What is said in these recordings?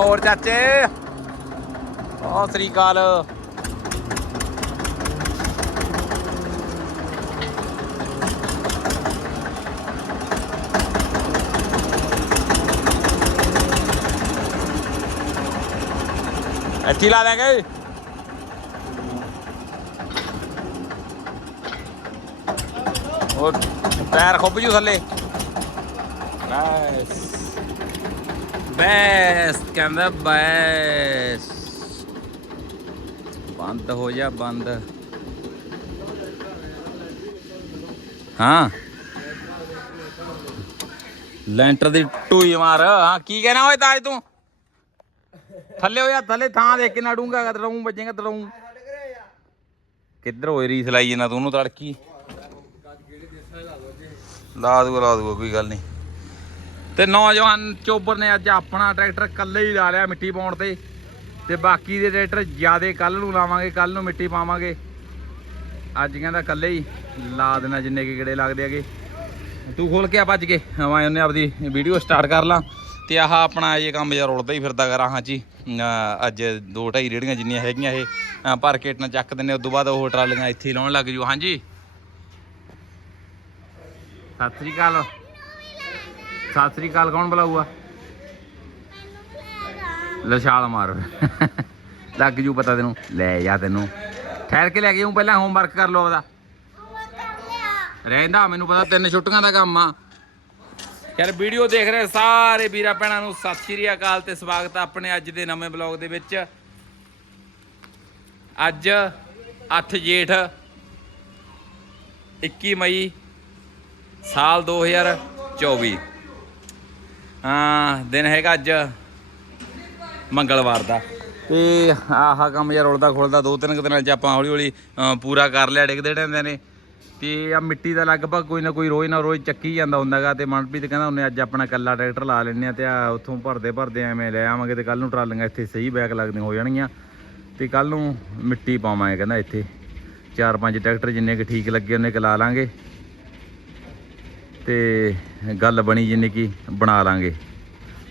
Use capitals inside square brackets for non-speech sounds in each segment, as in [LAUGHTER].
ਹੋਰ ਚਾਚੇ। ਓ ਸ੍ਰੀ ਅਕਾਲ। ਇੱਥੇ ਲਾ ਦੇਂਗੇ ਹੋਰ ਪੈਰ ਖੁੱਬ ਜੂ ਥੱਲੇ। ਬਸ ਬੈਸ ਕਹਿੰਦਾ ਬੈਸ ਬੰਦ ਹੋ ਜਾ, ਬੰਦ। ਹਾਂ। ਲੈਂਟਰ ਦੀ ਟੂਈ ਮਾਰ। ਹਾਂ, ਕੀ ਕਹਿਣਾ ਓਏ ਤਾਜ ਤੂੰ? ਥੱਲੇ ਹੋ ਜਾ, ਥੱਲੇ ਥਾਂ ਦੇਖ ਕੇ ਨਾੜੂੰਗਾ ਤੜਾਉਂ ਵੱਜੇਗਾ ਤੜਾਉਂ ਕਿੱਧਰ ਹੋਏ ਰੀਸ ਲਾਈ ਜਨਾ ਤੂੰ, ਉਹਨੂੰ ਤੜਕੀ। ਲਾ ਦੂਗਾ ਲਾ ਦੂਗਾ, ਕੋਈ ਗੱਲ ਨਹੀਂ। ਤੇ ਨੌਜਵਾਨ ਚੋਬਰ ਨੇ ਅੱਜ ਆਪਣਾ ਟਰੈਕਟਰ ਕੱਲੇ ਹੀ ਲਾ ਲਿਆ ਮਿੱਟੀ ਪਾਉਣ ਤੇ। ਤੇ ਬਾਕੀ ਦੇ ਟਰੈਕਟਰ ਜਿਆਦੇ ਕੱਲ ਨੂੰ ਲਾਵਾਂਗੇ ਕੱਲ ਨੂੰ ਮਿੱਟੀ ਪਾਵਾਂਗੇ। ਅੱਜ ਕਹਿੰਦਾ ਕੱਲੇ ਹੀ ਲਾ ਦੇਣਾ ਜਿੰਨੇ ਕਿ ਗੇੜੇ ਲੱਗਦੇ ਹੈਗੇ। ਤੂੰ ਖੋਲ ਕੇ ਆ ਭੱਜ ਕੇ ਹਵਾਂ ਉਹਨੇ ਆਪਦੀ ਵੀਡੀਓ ਸਟਾਰਟ ਕਰ ਲਾਂ। ਤੇ ਆਹ ਆਪਣਾ ਇਹ ਕੰਮ ਜਿਹਾ ਰੁਲਦਾ ਹੀ ਫਿਰਦਾ ਕਰਾਂ ਹਾਂ। ਜੀ ਅੱਜ ਦੋ ਢਾਈ ਰੇੜੀਆਂ ਜਿੰਨੀਆਂ ਹੈਗੀਆਂ ਇਹ, ਅਹ ਭਰ ਕੇ ਟਨਾ ਚੱਕ ਦਿੰਨੇ ਉਸ ਤੋਂ ਬਾਅਦ ਉਹ ਟਰਾਲੀਆਂ ਇੱਥੇ ਹੀ ਲਾਉਣ ਲੱਗ ਜੂ। ਹਾਂਜੀ। ਸਤਿ ਸ੍ਰੀ ਅਕਾਲ। ਸਤਿ ਸ੍ਰੀ ਅਕਾਲ, ਕੌਣ ਬੁਲਾਊਗਾ? ਲੈ ਮਾਰ। ਲੱਗ ਜੂ ਪਤਾ ਤੈਨੂੰ। ਲੈ ਜਾ ਤੈਨੂੰ। ਠਹਿਰ ਕੇ ਲੈ ਕੇ ਆਉਂ ਪਹਿਲਾਂ ਹੋਮਵਰਕ ਕਰ ਲਓ ਉਹਦਾ ਰਹਿੰਦਾ, ਮੈਨੂੰ ਪਤਾ ਤਿੰਨ ਛੁੱਟੀਆਂ ਦਾ ਕੰਮ ਆ। ਯਾਰ, ਵੀਡੀਓ ਦੇਖ ਰਹੇ ਸਾਰੇ ਵੀਰਾਂ ਭੈਣਾਂ ਨੂੰ। ਸਤਿ ਸ਼੍ਰੀ ਅਕਾਲ ਤੇ ਸਵਾਗਤ ਆ ਆਪਣੇ ਅੱਜ ਦੇ ਨਵੇਂ ਬਲੌਗ ਦੇ ਵਿੱਚ। ਅੱਜ 8 ਜੇਠ 21 ਮਈ, ਸਾਲ 2024 ਹਾਂ, ਦਿਨ ਹੈਗਾ ਅੱਜ। ਮੰਗਲਵਾਰ ਦਾ। ਤੇ ਆਹਾ ਕੰਮ ਯਾਰ ਉਲਦਾ ਖੁਲਦਾ, ਦੋ ਤਿੰਨ ਕੁ ਦਿਨਾਂ ਚ ਆਪਾਂ ਹੌਲੀ ਹੌਲੀ ਪੂਰਾ ਕਰ ਲਿਆ ਡਿੱਗਦੇ ਟੈਂਦੇ ਨੇ। ਤੇ ਆ ਮਿੱਟੀ ਦਾ ਲਗਭਗ ਕੋਈ ਨਾ ਕੋਈ ਰੋਜ਼ ਨਾ ਰੋਜ਼ ਚੱਕੀ ਜਾਂਦਾ ਹੁੰਦਾਗਾ ਤੇ ਮਨਪ੍ਰੀਤ ਕਹਿੰਦਾ ਉਹਨੇ ਅੱਜ ਆਪਣਾ ਕੱਲਾ ਟਰੈਕਟਰ ਲਾ ਲੈਣੇ ਆ ਤੇ ਆ ਉੱਥੋਂ ਭਰਦੇ ਭਰਦੇ ਐਵੇਂ ਲੈ ਆਵਾਂਗੇ ਤੇ ਕੱਲ ਨੂੰ ਟਰਾਲੀਆਂ ਇੱਥੇ ਸਹੀ ਬੈਕ ਲੱਗਦੀਆਂ ਹੋ ਜਾਣਗੀਆਂ। ਤੇ ਕੱਲ ਨੂੰ ਮਿੱਟੀ ਪਾਵਾਂਗੇ ਕਹਿੰਦਾ ਇੱਥੇ। ਚਾਰ ਪੰਜ ਟਰੈਕਟਰ ਜਿੰਨੇ ਕਿ ਠੀਕ ਲੱਗੇ ਉਹਨੇ ਕਿ ਲਾ ਲਾਂਗੇ। ਤੇ ਗੱਲ ਬਣੀ ਜਿੰਨੀ ਕੀ ਬਣਾ ਲਾਂਗੇ।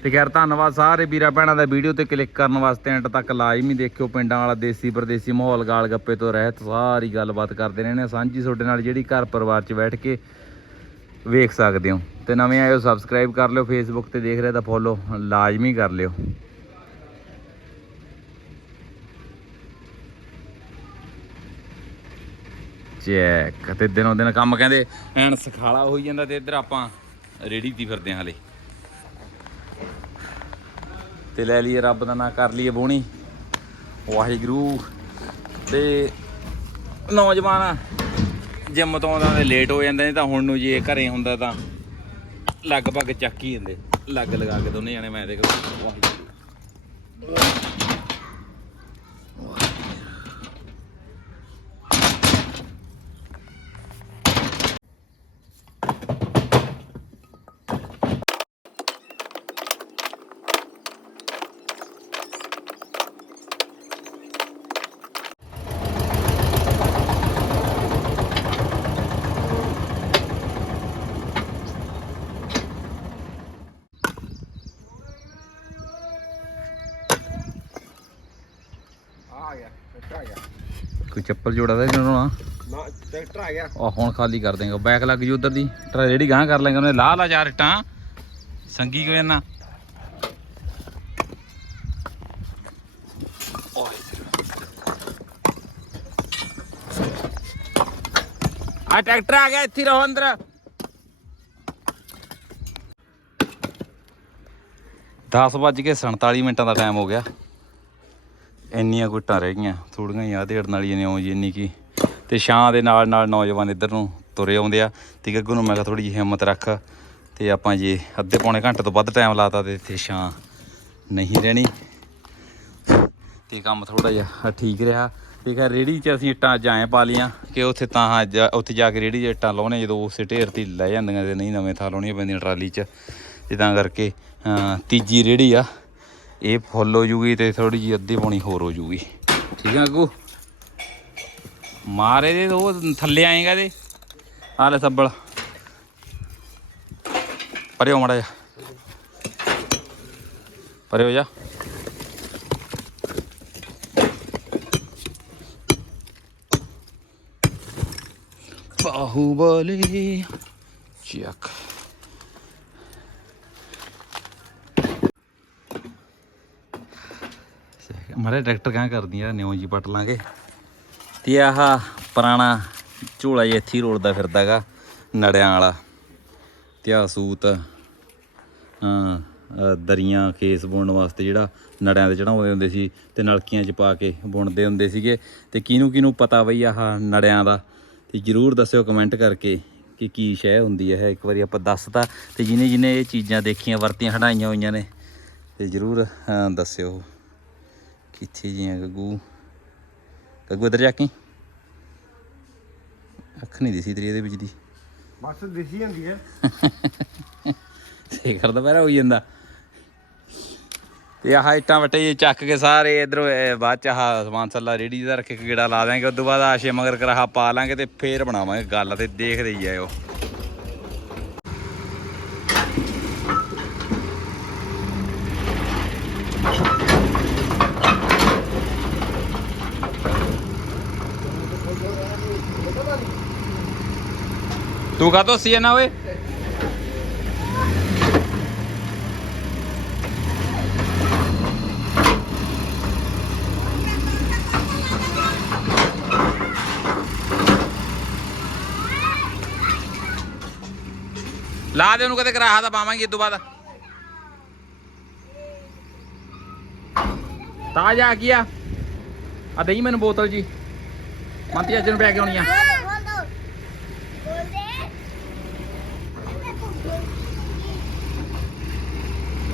ਤੇ ਖੈਰ ਧੰਨਵਾਦ ਸਾਰੇ ਵੀਰਾਂ ਭੈਣਾਂ ਦਾ ਵੀਡੀਓ ਤੇ ਕਲਿੱਕ ਕਰਨ ਵਾਸਤੇ, ਐਂਡ ਤੱਕ ਲਾਜ਼ਮੀ ਦੇਖਿਓ ਪਿੰਡਾਂ ਵਾਲਾ, ਦੇਸੀ ਪਰਦੇਸੀ ਮਾਹੌਲ, ਗਾਲ ਗੱਪੇ ਤੋਂ ਰਹਿਤ, ਸਾਰੀ ਗੱਲਬਾਤ ਕਰਦੇ ਰਹਿੰਦੇ ਆ ਸਾਂਝੀ ਤੁਹਾਡੇ ਨਾਲ ਜਿਹੜੀ ਘਰ ਪਰਿਵਾਰ 'ਚ ਬੈਠ ਕੇ ਵੇਖ ਸਕਦੇ ਹੋ। ਤੇ ਨਵੇਂ ਆਇਓ ਸਬਸਕ੍ਰਾਈਬ ਕਰ ਲਿਓ ਫੇਸਬੁੱਕ ਤੇ ਦੇਖ ਰਹੇ ਤਾਂ ਫੋਲੋ ਲਾਜ਼ਮੀ ਕਰ ਲਿਓ। ਚੈੱਕ ਤੇ ਦਿਨੋਂ ਦਿਨ ਕੰਮ ਕਹਿੰਦੇ ਐਨ ਸਖਾਲਾ ਹੋਈ ਜਾਂਦਾ ਤੇ ਇੱਧਰ ਆਪਾਂ ਰੇੜੀ ਦੀ ਫਿਰਦੇ ਹਾਂ ਹਲੇ। ਤੇ ਲੈ ਲਈਏ ਰੱਬ ਦਾ ਨਾਂ, ਕਰ ਲਈਏ ਬੋਣੀ। ਵਾਹਿਗੁਰੂ। ਤੇ ਨੌਜਵਾਨ ਜਿੰਮ ਤੋਂ ਆਉਂਦਾ ਤੇ ਲੇਟ ਹੋ ਜਾਂਦੇ ਨੇ ਤਾਂ ਹੁਣ ਨੂੰ ਜੇ ਘਰੇ ਹੁੰਦਾ ਤਾਂ ਲਗਭਗ ਚੱਕ ਹੀ ਜਾਂਦੇ ਲੱਗ ਲਗਾ ਕੇ ਦੋਨੇ ਜਾਣੇ, ਮੈਂ ਦੇਖੋ। ਵਾਹਿਗੁਰੂ। ਆ ਗਿਆ ਟਰੈਕਟਰ ਆ ਗਿਆ। ਕੋਈ ਚੱਪਲ ਜੋੜਾ ਦਾ ਇਹਨਾਂ ਨੂੰ ਟਰੈਕਟਰ ਆ ਗਿਆ। ਉਹ ਹੁਣ ਖਾਲੀ ਕਰ ਦੇਗਾ ਬੈਕ ਲੱਗ ਜੂ ਉਧਰ ਦੀ। ਟਰਾ ਜਿਹੜੀ ਗਾਂ ਕਰ ਲੈਂਗੇ ਉਹਨੇ ਲਾ ਲਾ ਚਾਰ ਇੱਟਾਂ। ਸੰਗੀ ਕਿਵੇਂ ਨਾ ਆ ਟਰੈਕਟਰ ਆ ਗਿਆ ਇੱਥੇ ਰਹੋ ਅੰਦਰ। 10 ਵੱਜ ਕੇ 47 ਮਿੰਟਾਂ ਦਾ ਟਾਈਮ ਹੋ ਗਿਆ। ਇੰਨੀਆਂ ਗੁੱਟਾਂ ਰਹਿ ਗਈਆਂ, ਥੋੜੀਆਂ ਹੀ ਆ ਢੇੜਨ ਵਾਲੀਆਂ ਨੇ ਉਹ ਜੀ, ਇੰਨੀ ਕੀ। ਤੇ ਛਾਂ ਦੇ ਨਾਲ ਨਾਲ ਨੌਜਵਾਨ ਇੱਧਰ ਨੂੰ ਤੁਰੇ ਆਉਂਦੇ ਆ। ਤੇ ਗੱਗੂ ਨੂੰ ਮੈਂ ਕਿਹਾ ਥੋੜੀ ਜਿਹੀ ਹਿੰਮਤ ਰੱਖ, ਤੇ ਆਪਾਂ ਜੇ ਅੱਧੇ ਪੌਣੇ ਘੰਟੇ ਤੋਂ ਵੱਧ ਟਾਈਮ ਲਾਤਾ ਤੇ ਇੱਥੇ ਛਾਂ ਨਹੀਂ ਰਹਿਣੀ। ਤੇ ਕੰਮ ਥੋੜਾ ਜਿਹਾ ਠੀਕ ਰਿਹਾ। ਤੇ ਖੈਰ ਰੇੜੀ 'ਚ ਅਸੀਂ ਇੱਟਾਂ ਜਾਏ ਪਾ ਲੀਆਂ ਕਿ ਉੱਥੇ ਤਾਂ ਜਾ- ਉੱਥੇ ਜਾ ਕੇ ਰੇੜੀ 'ਚ ਇੱਟਾਂ ਲਾਉਣੇ, ਜਦੋਂ ਉਸੇ ਢੇਰ ਤੇ ਲੈ ਜਾਂਦੀਆਂ ਤੇ ਨਹੀਂ ਨਵੇਂ ਥਾਂ ਲਾਉਣੀਆਂ ਪੈਂਦੀਆਂ ਟਰਾਲੀ 'ਚ। ਤੇ ਕਰਕੇ ਤੀਜੀ ਰੇੜੀ ਆ। ਇਹ ਫੁੱਲ ਹੋ ਜੂਗੀ ਤੇ ਥੋੜੀ ਜਿਹੀ ਅੱਧੀ ਪੌਣੀ ਹੋਰ ਹੋ ਜੂਗੀ। ਠੀਕ ਆ ਅੱਗੂ ਮਾਰੇ ਦੇ ਉਹ ਥੱਲੇ ਆਏਗਾ ਤੇ ਆ ਲੈ ਸੱਬਲ। ਪਰੇ ਹੋ ਮੜਾ ਜਾ ਪਰੇ ਹੋ ਜਾ। ਬਾਹੂਬਲੀ। ਚੱਕ। ਮਾਰੇ ਟਰੈਕਟਰ ਕਾਂ ਕਰਦੀ ਆ, ਨਿਉ ਜੀ ਪਟ ਲਾਂਗੇ। ਤੇ ਆਹ ਪੁਰਾਣਾ ਝੋਲਾ ਜਿਹਾ ਇੱਥੇ ਹੀ ਰੋੜਦਾ ਫਿਰਦਾਗਾ ਨੜਿਆਂ ਵਾਲਾ। ਤੇ ਆਹ ਸੂਤ ਦਰੀਆਂ, ਖੇਸ ਬੁਣਨ ਵਾਸਤੇ ਜਿਹੜਾ ਨੜਿਆਂ ਤੇ ਚੜਾਉਂਦੇ ਹੁੰਦੇ ਸੀ ਤੇ ਨਲਕੀਆਂ 'ਚ ਪਾ ਕੇ ਬੁਣਦੇ ਹੁੰਦੇ ਸੀਗੇ। ਤੇ ਕਿਹਨੂੰ ਕਿਹਨੂੰ ਪਤਾ ਬਈ ਆਹ ਨੜਿਆਂ ਦਾ? ਤੇ ਜਰੂਰ ਦੱਸਿਓ ਕਮੈਂਟ ਕਰਕੇ ਕਿ ਕੀ ਸ਼ੈ ਹੁੰਦੀ ਹੈ ਇੱਕ ਵਾਰੀ ਆਪਾਂ ਦੱਸਤਾ ਤੇ ਜਿਹਨੇ ਜਿਹਨੇ ਇਹ ਚੀਜ਼ਾਂ ਦੇਖੀਆਂ, ਵਰਤੀਆਂ ਹਟਾਈਆਂ ਹੋਈਆਂ ਨੇ, ਤੇ ਜਰੂਰ ਦੱਸਿਓ। ਕਿੱਥੇ ਜੀਆਂ ਗੱਗੂ? ਗੱਗੂ ਇੱਧਰ ਜਾ ਕੇ। ਅੱਖ ਨਹੀਂ ਦਿਸੀ ਤੇਰੀ ਇਹਦੇ ਵਿੱਚ ਦੀ। ਬਸ ਦਿਸੀ ਜਾਂਦੀ ਹੈ ਸੇ ਕਰਦਾ ਪੈਰਾ ਹੋਈ ਜਾਂਦਾ। ਤੇ ਆਹ ਇੱਟਾਂ ਵਟੇ ਜੇ ਚੱਕ ਕੇ ਸਾਰੇ ਇਧਰੋਂ ਬਾਅਦ ਚ ਆਹ ਸਮਾਨ ਸੱਲਾ ਰੇੜੀ ਦਾ ਰੱਖ ਕੇ ਗੇੜਾ ਲਾ ਦਾਂਗੇ ਉਦੋਂ ਬਾਅਦ ਆਸ਼ੇ ਮਗਰ ਕਰਾਹਾ ਪਾ ਲਾਂਗੇ ਤੇ ਫੇਰ ਬਣਾਵਾਂਗੇ ਗੱਲ ਤੇ ਦੇਖਦੇ ਹੀ ਆਇਓ ਤੂੰ ਕਾ ਸੀ ਨਾ ਓਏ ਲਾ ਦੇ ਉਹਨੂੰ ਕਦੇ ਕਰਾਹਾ ਤਾਂ ਪਾਵਾਂਗੇ ਇਸ ਤੋਂ ਬਾਅਦ ਤਾਜਾ ਆ ਗਿਆ ਆ ਦੇਈ ਮੈਨੂੰ ਬੋਤਲ ਜੀ ਮੰਤੀ ਅੱਜ ਨੂੰ ਪੈ ਕੇ ਆਉਣੀ ਆ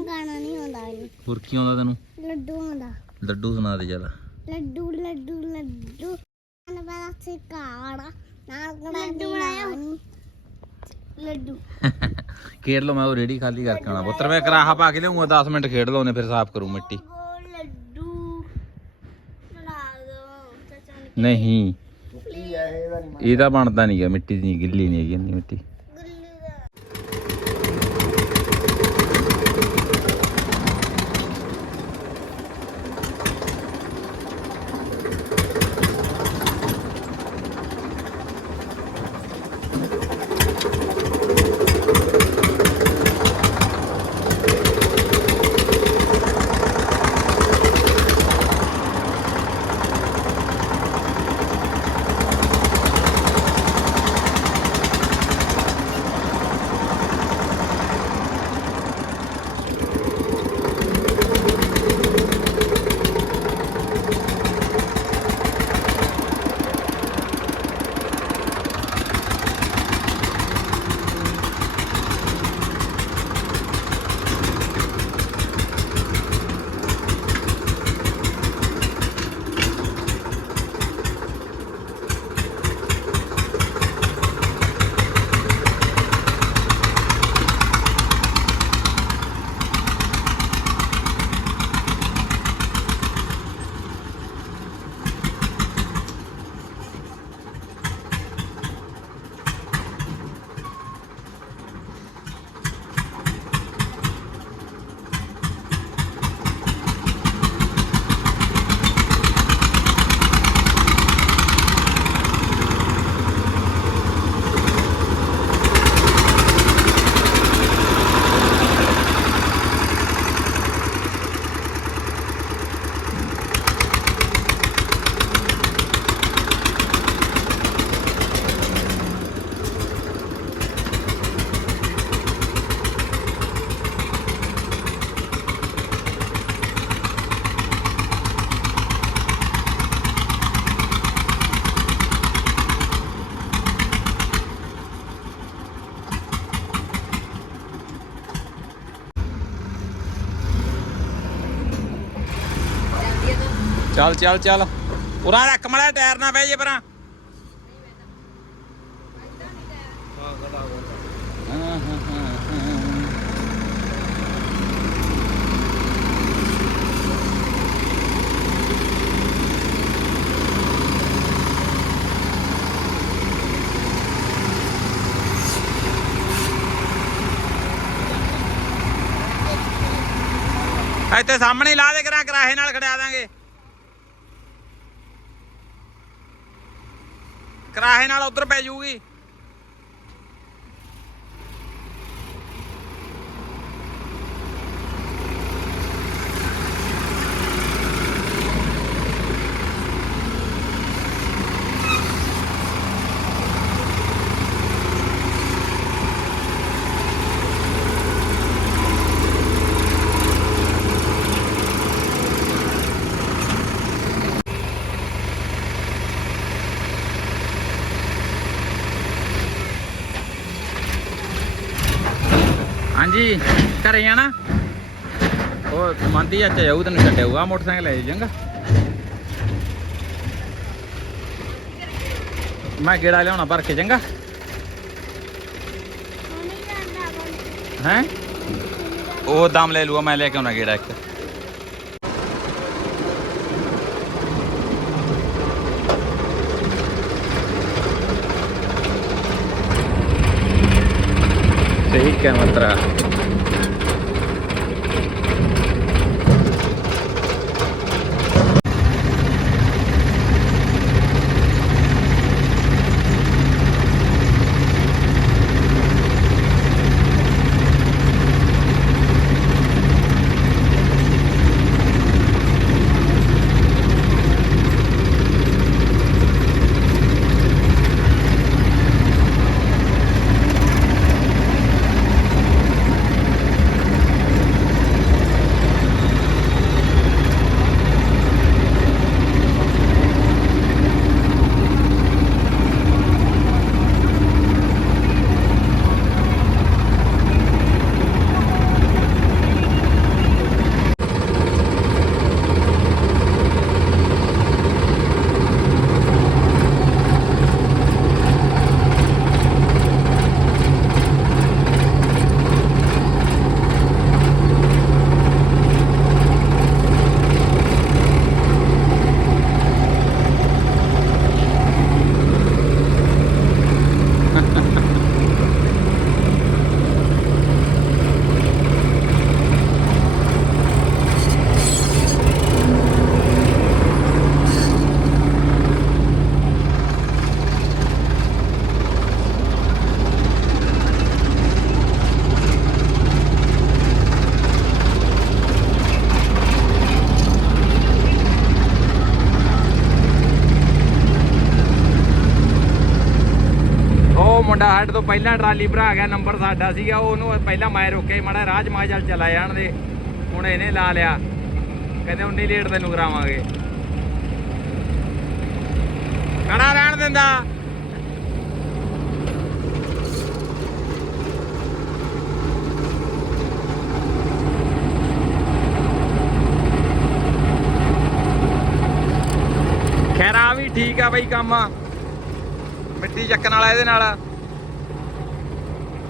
ਗਾਣਾ ਨਹੀਂ ਆਉਂਦਾ ਇਹ ਹੋਰ ਕੀ ਆਉਂਦਾ ਤੈਨੂੰ? ਲੱਡੂ ਆਉਂਦਾ। ਲੱਡੂ ਸੁਣਾ ਦੇ ਚੱਲ। ਲੱਡੂ ਲੱਡੂ ਲੱਡੂ। ਨਾ ਬੜਾ ਸੇ ਕਾੜਾ ਨਾਲ ਕੜਾ ਲੱਡੂ ਬਣਾਇਆ। ਲੱਡੂ। ਖੇਡ ਲਓ ਮੈਂ ਉਹ ਰੇੜੀ ਖਾਲੀ ਕਰਕੇ ਆਉਣਾ। ਪੁੱਤਰ ਮੈਂ ਕਰਾਹਾ ਪਾ ਕੇ ਲਿਆਉਂਗਾ 10 ਮਿੰਟ ਖੇਡ ਲਓ ਨੇ ਫਿਰ ਸਾਫ਼ ਕਰੂ ਮਿੱਟੀ। ਉਹ ਲੱਡੂ ਬਣਾ ਦੋ ਚਾਚਾ ਨੇ ਨਹੀਂ। ਬਣਦਾ ਨਹੀਂਗਾ ਮਿੱਟੀ ਦੀ ਗਿੱਲੀ ਨਹੀਂ ਹੈਗੀ ਇੰਨੀ ਮਿੱਟੀ। ਚੱਲ ਚੱਲ ਚੱਲ। ਉਰਾਂ ਰੱਖ ਮੜਾ ਟਾਇਰ ਨਾ ਪੈ ਜੇ ਪਰਾਂ। ਇੱਥੇ ਸਾਹਮਣੇ ਲਾ ਦੇ ਕਰਾਂ, ਕਰਾਹੇ ਨਾਲ ਖੜਿਆ ਦਾਂਗੇ। ਕਰਾਹੇ ਨਾਲ ਉਧਰ ਪੈ ਜਾਊਗੀ ਹਾਂਜੀ ਘਰੇ ਜਾਣਾ ਉਹ ਮੰਦੀ ਅੱਜ ਜਾਊ ਤੈਨੂੰ ਛੱਡਿਆਊਗਾ ਮੋਟਰਸਾਈਕਲ ਲੈ ਜਾਂਗਾ। ਮੈਂ ਗੇੜਾ ਲਿਆਉਣਾ ਭਰ ਕੇ ਚੰਗਾ ਹੈ? ਉਹ ਦਮ ਲੈ ਲੂਆ ਮੈਂ ਲੈ ਕੇ ਆਉਣਾ ਗੇੜਾ ਇੱਕ। ਠੀਕ ਹੈ ਪਹਿਲਾਂ ਟਰਾਲੀ ਭਰਾ ਗਿਆ, ਨੰਬਰ ਸਾਡਾ ਸੀਗਾ, ਉਹਨੂੰ ਪਹਿਲਾਂ ਮੈਂ ਰੋਕੇ ਮਾੜਾ ਰਾਜ ਮਾ ਚੱਲ ਚਲਾ ਜਾਣ ਦੇ। ਹੁਣ ਇਹਨੇ ਲਾ ਲਿਆ। ਕਹਿੰਦੇ ਉਨੀ ਲੇਟ ਤੈਨੂੰ ਕਰਾਵਾਂਗੇ। ਖੜਾ ਰਹਿਣ ਦਿੰਦਾ। ਖੈਰ ਆ ਵੀ ਠੀਕ ਆ ਬਈ ਕੰਮ। ਮਿੱਟੀ ਚੱਕਣ ਵਾਲਾ ਇਹਦੇ ਨਾਲ।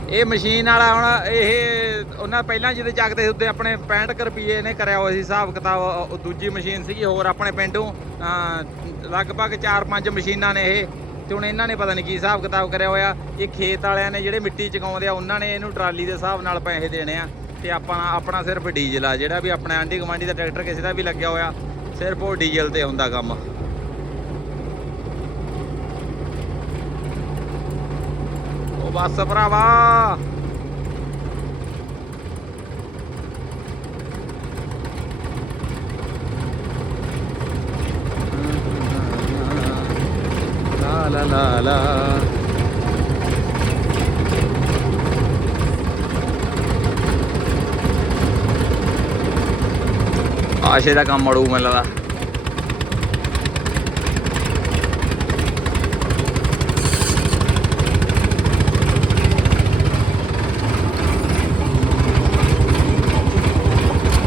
ਇਹ ਮਸ਼ੀਨ ਵਾਲਾ ਹੁਣ ਇਹ ਉਹਨਾਂ ਪਹਿਲਾਂ ਜਿਹਦੇ ਚੱਕਦੇ ਸੀ ਉੱਤੇ ਆਪਣੇ 65 ਕੁ ਰੁਪਏ ਨੇ ਕਰਿਆ ਹੋਇਆ ਸੀ ਹਿਸਾਬ ਕਿਤਾਬ ਦੂਜੀ ਮਸ਼ੀਨ ਸੀਗੀ ਹੋਰ ਆਪਣੇ ਪਿੰਡੋਂ ਲਗਭਗ 4-5 ਮਸ਼ੀਨਾਂ ਨੇ ਇਹ, ਤੇ ਹੁਣ ਇਹਨਾਂ ਨੇ ਪਤਾ ਨਹੀਂ ਕੀ ਹਿਸਾਬ ਕਿਤਾਬ ਕਰਿਆ ਹੋਇਆ। ਇਹ ਖੇਤ ਵਾਲਿਆਂ ਨੇ ਜਿਹੜੇ ਮਿੱਟੀ ਚਕਾਉਂਦੇ ਆ, ਉਹਨਾਂ ਨੇ ਇਹਨੂੰ ਟਰਾਲੀ ਦੇ ਹਿਸਾਬ ਨਾਲ ਪੈਸੇ ਦੇਣੇ ਆ। ਤੇ ਆਪਾਂ, ਆਪਣਾ ਸਿਰਫ ਡੀਜ਼ਲ ਆ ਜਿਹੜਾ ਵੀ ਆਪਣਾ ਆਂਢੀ ਗੁਆਂਢੀ ਦਾ ਟਰੈਕਟਰ ਕਿਸੇ ਦਾ ਵੀ ਲੱਗਿਆ ਹੋਇਆ, ਸਿਰਫ ਉਹ ਡੀਜ਼ਲ ਤੇ ਹੁੰਦਾ ਕੰਮ ਉਹ ਬੱਸ ਭਰਾਵਾ। ਲਾ ਲਾ ਲਾ ਆਸ਼ੇ ਦਾ ਕੰਮ ਮੜੂ ਮੈਨੂੰ ਲੱਗਦਾ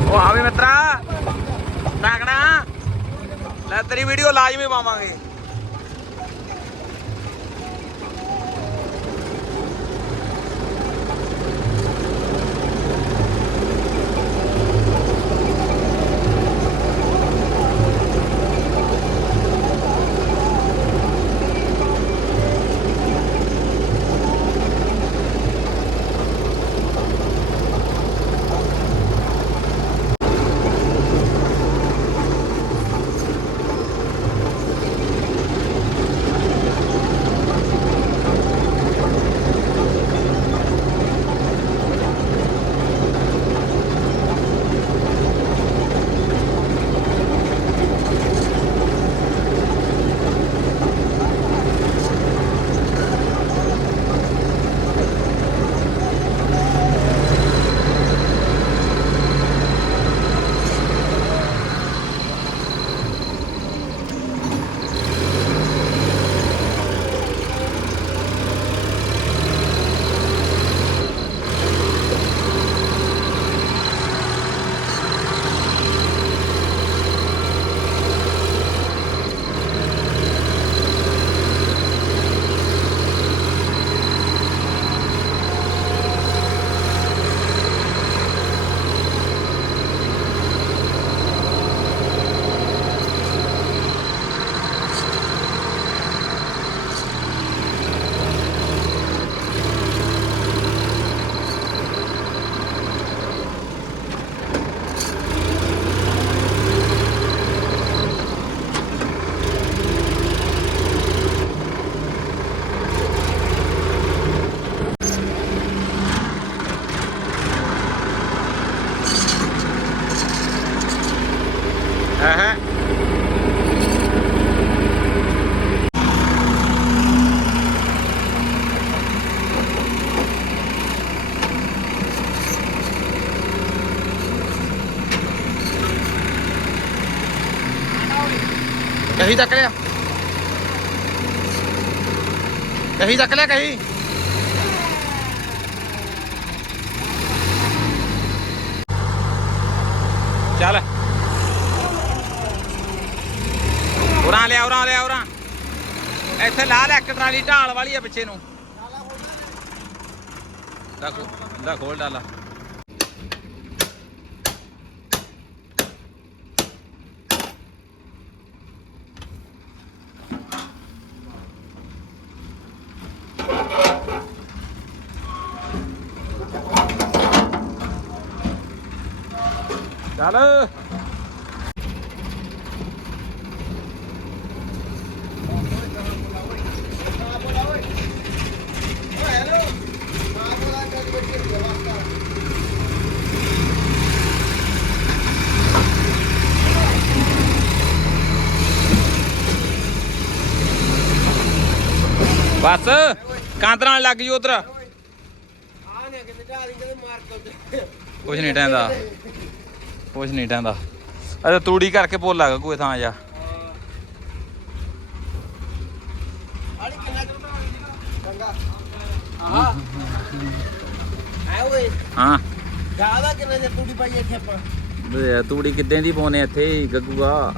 ਉਹ ਆਵੇ ਮਿੱਤਰਾ ਤਾਕੜਾ ਹੀ ਪਾਵਾਂਗੇ। ਚੱਕ ਲਿਆ। ਕਹੀ ਚੱਕ ਲਿਆ ਕਹੀ। ਚੱਲ। ਉਰਾਂ ਲਿਆ ਉਰਾਂ ਲਿਆ ਉਰਾਂ। ਇੱਥੇ ਲਾ ਲੈ ਇੱਕ ਟਰਾਲੀ ਢਾਲ ਵਾਲੀ ਆ ਪਿੱਛੇ ਨੂੰ। ਦਾ ਖੋ ਦਾ ਖੋਲ ਡਾਲਾ ਚੱਲ ਬਸ ਕਾਂਤ ਨਾਲ ਲੱਗ ਜੂ ਉਧਰ। ਕੁਝ ਨਹੀਂ ਟੈਂਦਾ ਕੁਝ ਨਹੀਂ ਟੈਂਦਾ ਅਰੇ ਤੂੜੀ ਕਰਕੇ ਭੁੱਲ ਲੱਗ ਕੋਈ ਥਾਂ ਜਾ। ਹਾਂ। ਜ਼ਿਆਦਾ ਕਿੰਨੇ ਜੇ ਤੂੜੀ ਪਾਈ ਇੱਥੇ ਆਪਾਂ ਵੇ ਤੂੜੀ ਕਿੱਦਾਂ ਦੀ ਪਾਉਨੇ ਇੱਥੇ ਗੱਗੂਆ।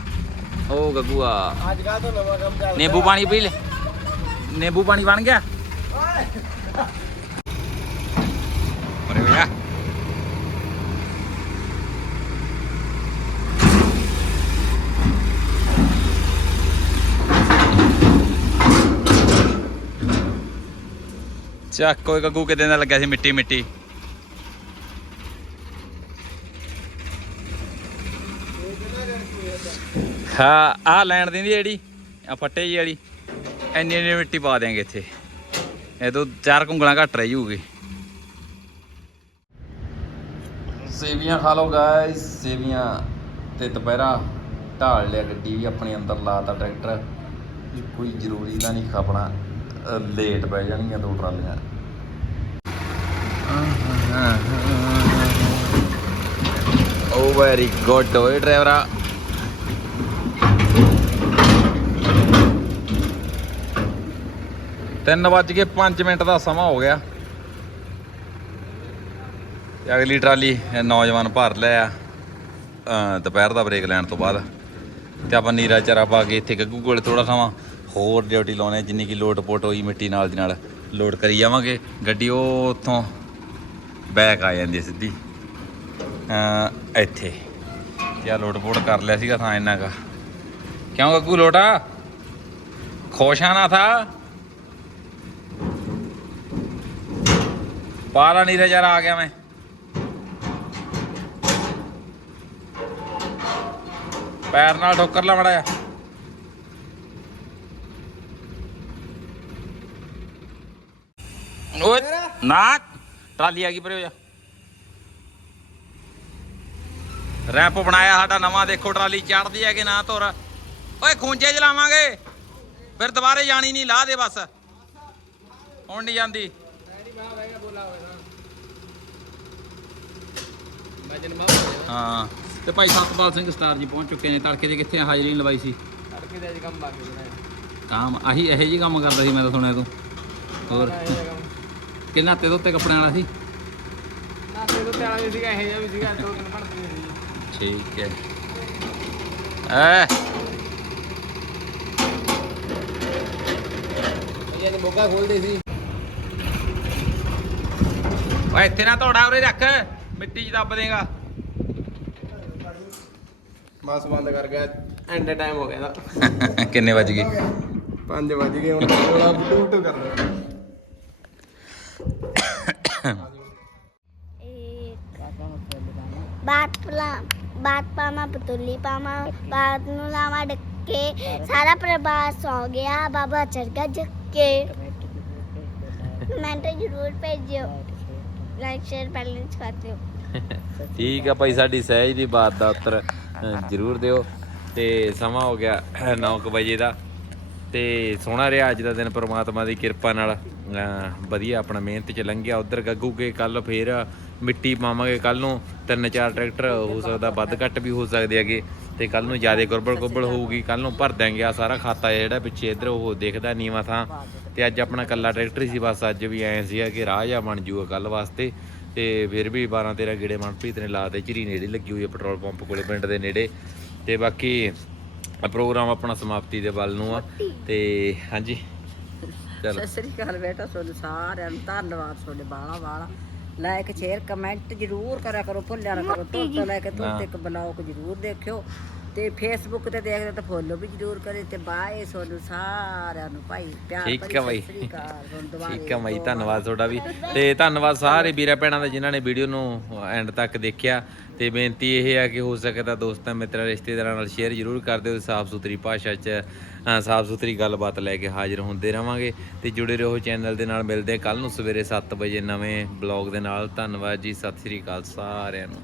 ਉਹ ਗੱਗੂਆ। ਅੱਜ ਕਾ ਤੋਂ ਨਵਾਂ ਕੰਮ ਚੱਲ ਨਿੰਬੂ ਪਾਣੀ ਪੀ ਲੈ। ਨਿੰਬੂ ਪਾਣੀ ਬਣ ਗਿਆ? ਚੱਕ, ਕੋਈ ਗੱਗੂ ਕਿਤੇ ਦਾ ਲੱਗਿਆ ਸੀ ਮਿੱਟੀ ਮਿੱਟੀ। ਹਾਂ ਆ ਲੈਣ ਦਿੰਦੀ ਜਿਹੜੀ ਆ ਫੱਟੇ ਜੀ ਵਾਲੀ। ਇੰਨੀ ਇੰਨੀ ਮਿੱਟੀ ਪਾ ਦਿਆਂਗੇ ਇੱਥੇ। ਇਹ ਤੋਂ ਚਾਰ ਕੁੰਗਲਾਂ ਘੱਟ ਰਹਿ ਜੂਗੀ। ਸੇਵੀਆਂ ਖਾ ਲਓ ਗਾਇਸ ਸੇਵੀਆਂ ਤੇ ਦੁਪਹਿਰਾ ਢਾਲ ਲਿਆ ਗੱਡੀ ਵੀ ਆਪਣੇ ਅੰਦਰ ਲਾਤਾ ਟਰੈਕਟਰ। ਕੋਈ ਜ਼ਰੂਰੀ ਤਾਂ ਨਹੀਂ ਖਾਪਣਾ ਲੇਟ ਪੈ ਜਾਣਗੀਆਂ ਦੋ ਟਰਾਲੀਆਂ। ਓ ਵੈਰੀ ਗੁੱਡ ਓਏ ਡਰਾਈਵਰਾ ਤਿੰਨ ਵੱਜ ਕੇ 5 ਮਿੰਟ ਦਾ ਸਮਾਂ ਹੋ ਗਿਆ। ਅਗਲੀ ਟਰਾਲੀ ਨੌਜਵਾਨ ਭਰ ਲਿਆ। ਅ, ਦੁਪਹਿਰ ਦਾ ਬ੍ਰੇਕ ਲੈਣ ਤੋਂ ਬਾਅਦ। ਤੇ ਆਪਾਂ ਨੀਰਾ ਚਾਰਾ ਪਾ ਕੇ ਇੱਥੇ ਗੱਗੂ ਕੋਲੇ ਥੋੜਾ ਸਮਾਂ ਹੋਰ ਡਿਊਟੀ ਲਾਉਣੇ ਜਿੰਨੀ ਕੀ ਲੋਡ ਪੋਟ ਹੋਈ ਮਿੱਟੀ ਨਾਲ ਦੀ ਨਾਲ। ਲੋਡ ਕਰੀ ਜਾਵਾਂਗੇ। ਗੱਡੀ ਉਹ ਉੱਥੋਂ ਬੈਕ ਆ ਜਾਂਦੀ ਹੈ ਸਿੱਧੀ। ਇੱਥੇ। ਤੇ ਆ ਲੋਡ ਪੋਟ ਕਰ ਲਿਆ ਸੀਗਾ ਥਾਂ ਇੰਨਾ ਕਾ। ਕਿਉਂ ਗੱਗੂ ਲੋਟਾ? ਖੁਸ਼ ਆ ਨਾ ਥਾ? ਪਾਲਾ ਨੀਰਾ ਚਾਰਾ ਆ ਗਿਆ ਮੈਂ। ਪੈਰ ਨਾਲ ਠੋਕਰ ਲਾ ਮੜਾ ਓਏ ਨਾ ਟਰਾਲੀ ਆ ਗਈ ਪਰੇ ਹੋ ਜਾ। ਰੈਂਪ ਬਣਾਇਆ ਸਾਡਾ ਨਵਾਂ ਦੇਖੋ ਟਰਾਲੀ ਚੜਦੀ ਹੈ ਕਿ ਨਾ ਤੁਰ ਓਏ ਖੂੰਜੇ ਚਲਾਵਾਂਗੇ ਫਿਰ ਦੁਬਾਰੇ ਜਾਣੀ ਨਹੀਂ ਲਾ ਦੇ ਬਸ। ਹੁਣ ਨਹੀਂ ਜਾਂਦੀ। ਹਾਂ। ਤੇ ਭਾਈ ਸਤਪਾਲ ਸਿੰਘ ਸਟਾਰ ਜੀ ਪਹੁੰਚ ਚੁੱਕੇ ਨੇ ਤੜਕੇ ਦੇ ਕਿੱਥੇ ਆ? ਹਾਜ਼ਰੀ ਨਹੀਂ ਲਵਾਈ ਸੀ। ਤੜਕੇ ਦੇ ਅੱਜ ਕੰਮ ਬਾਕੀ ਕੰਮ ਆਹੀ ਇਹੋ ਜਿਹੀ ਕੰਮ ਕਰਦਾ ਸੀ ਮੈਂ ਤਾਂ ਸੁਣਿਆ ਤੂੰ। ਹੋਰ? ਕਿੰਨਾ ਤੇ ਉੱਤੇ ਕੱਪੜਿਆਂ ਵਾਲਾ ਸੀ? ਨਾਤੇ ਤੋਂ ਤਿਆਲਾ ਵੀ ਸੀਗਾ ਇਹ ਜਿਹਾ ਵੀ ਸੀਗਾ ਦੋ ਦਿਨ ਬਣਦੇ ਸੀ ਠੀਕ ਹੈ। ਐ ਇਹ ਨੇ ਮੋਗਾ ਖੋਲਦੇ ਸੀ। ਓਏ ਇੱਥੇ ਨਾ ਤੋੜਾ ਉਰੇ ਰੱਖ ਮਿੱਟੀ 'ਚ ਦੱਬ ਦੇਗਾ। ਮਾਸ ਬੰਦ ਕਰ ਗਿਆ ਐਂਡ ਟਾਈਮ ਹੋ ਗਿਆ ਦਾ [LAUGHS] ਕਿੰਨੇ ਵੱਜ ਗਏ? 5 ਵਜ ਗਏ ਹੁਣ ਬਟੂ ਕਰ ਲਿਆ ਬਾਤ ਬਾਤ ਪਾਮਾ ਪਤੁਲੀ ਪਾਮਾ ਬਾਤ ਨੂੰ ਲਾਵਾ ਡੱਕੇ। ਸਾਰਾ ਪਰਿਵਾਰ ਸੌ ਗਿਆ, ਬਾਬਾ ਚਰਗਾ ਜੱਕੇ। ਕਮੈਂਟ ਜ਼ਰੂਰ ਭੇਜਿਓ। ਲਾਈਕ ਸ਼ੇਅਰ ਬੈਲੈਂਸ ਕਰ ਦਿਓ। ਠੀਕ ਆ ਭਾਈ, ਸਾਡੀ ਸਹਿਜ ਦੀ ਬਾਤ ਦਾ ਉੱਤਰ ਜ਼ਰੂਰ ਦਿਓ। ਤੇ ਸਮਾਂ ਹੋ ਗਿਆ 9:00 ਵਜੇ ਦਾ। ਤੇ ਸੋਹਣਾ ਰਿਹਾ ਅੱਜ ਦਾ ਦਿਨ ਪ੍ਰਮਾਤਮਾ ਦੀ ਕਿਰਪਾ ਨਾਲ। ਵਧੀਆ ਆਪਣਾ ਮਿਹਨਤ ਚ ਲੰਘਿਆ। ਉਧਰ ਗੱਗੂ ਕੇ ਕੱਲ ਫੇਰ ਮਿੱਟੀ ਪਾਵਾਂਗੇ ਕੱਲ ਨੂੰ, ਤਿੰਨ ਚਾਰ ਟਰੈਕਟਰ, ਹੋ ਸਕਦਾ ਵੱਧ ਘੱਟ ਵੀ ਹੋ ਸਕਦੇ ਹੈਗੇ। ਤੇ ਕੱਲ ਨੂੰ ਜ਼ਿਆਦਾ ਗੁਰਬਲ ਗੁਰਬਲ ਹੋਊਗੀ ਕੱਲ ਨੂੰ ਭਰ ਦਿਆਂਗੇ ਆ ਸਾਰਾ ਖਾਤਾ ਜਿਹੜਾ ਪਿੱਛੇ ਇਧਰ, ਉਹ ਦੇਖਦਾ ਨੀਵਾ ਥਾਂ। ਤੇ ਅੱਜ ਆਪਣਾ ਕੱਲਾ ਟਰੈਕਟਰ ਹੀ ਸੀ, ਬਸ ਅੱਜ ਵੀ ਐਂ ਸੀਗਾ ਕਿ ਰਾਹ ਜਾ ਬਣ ਜੂਗਾ ਕੱਲ ਵਾਸਤੇ। ਤੇ ਫਿਰ ਵੀ 12 13 ਗੇੜੇ ਮਨਪ੍ਰੀਤ ਨੇ ਲਾਤੇ ਝਰੀ ਨੇੜੇ ਲੱਗੀ ਹੋਈ ਹੈ, ਪੈਟਰੋਲ ਪੰਪ ਕੋਲੇ ਪਿੰਡ ਦੇ ਨੇੜੇ। ਤੇ ਬਾਕੀ ਪ੍ਰੋਗਰਾਮ ਆਪਣਾ ਸਮਾਪਤੀ ਦੇ ਵੱਲ ਨੂੰ ਆ। ਤੇ ਹਾਂਜੀ, ਚਲੋ। ਸਤਿ ਸ੍ਰੀ ਅਕਾਲ ਬੇਟਾ ਤੁਹਾਨੂੰ ਸਾਰਿਆਂ ਨੂੰ ਧੰਨਵਾਦ, ਤੁਹਾਡੇ ਬਾਲਾ ਬਾਲਾ ਲਾਈਕ ਸ਼ੇਅਰ ਕਮੈਂਟ ਜ਼ਰੂਰ ਕਰਿਆ ਕਰੋ ਭੁੱਲਿਆ ਨਾ ਕਰੋ। ਤੋਂ ਤੋਂ ਲੈ ਕੇ ਤੋਂ ਤੱਕ ਬਲੌਗ ਜ਼ਰੂਰ ਦੇਖਿਓ। ਤੇ ਫੇਸਬੁੱਕ ਤੇ ਦੇਖਦੇ ਤਾਂ ਫੋਲੋ ਵੀ ਜ਼ਰੂਰ ਕਰੇ ਤੇ ਬਾਏ ਤੁਹਾਨੂੰ ਸਾਰਿਆਂ ਨੂੰ ਭਾਈ। ਪਿਆਰ ਠੀਕ ਭਰੀ ਹੈ ਬਾਈ। ਸਤਿ ਸ੍ਰੀ ਅਕਾਲ। ਤੁਹਾਨੂੰ ਦੁਬਾਰੇ ਠੀਕ ਹੈ ਬਾਈ ਧੰਨਵਾਦ ਤੁਹਾਡਾ ਵੀ। ਤੇ ਧੰਨਵਾਦ ਸਾਰੇ ਵੀਰਾਂ ਭੈਣਾਂ ਦਾ ਜਿਨ੍ਹਾਂ ਨੇ ਵੀਡੀਓ ਨੂੰ ਐਂਡ ਤੱਕ ਦੇਖਿਆ। ਤੇ ਬੇਨਤੀ ਇਹ ਹੈ ਕਿ ਹੋ ਸਕੇ ਤਾਂ ਦੋਸਤਾਂ ਮਿੱਤਰਾਂ ਰਿਸ਼ਤੇਦਾਰਾਂ ਨਾਲ ਸ਼ੇਅਰ ਜ਼ਰੂਰ ਕਰ ਦਿਓ ਸਾਫ਼ ਸੁਥਰੀ ਭਾਸ਼ਾ 'ਚ ਸਾਫ਼ ਸੁਥਰੀ ਗੱਲਬਾਤ ਲੈ ਕੇ ਹਾਜ਼ਰ ਹੁੰਦੇ ਰਵਾਂਗੇ ਤੇ ਜੁੜੇ ਰਹੋ ਚੈਨਲ ਦੇ ਨਾਲ, ਮਿਲਦੇ ਕੱਲ ਨੂੰ ਸਵੇਰੇ 7 ਵਜੇ ਨਵੇਂ ਬਲੌਗ ਦੇ ਨਾਲ। ਧੰਨਵਾਦ ਜੀ, ਸਤਿ ਸ੍ਰੀ ਅਕਾਲ ਸਾਰਿਆਂ ਨੂੰ।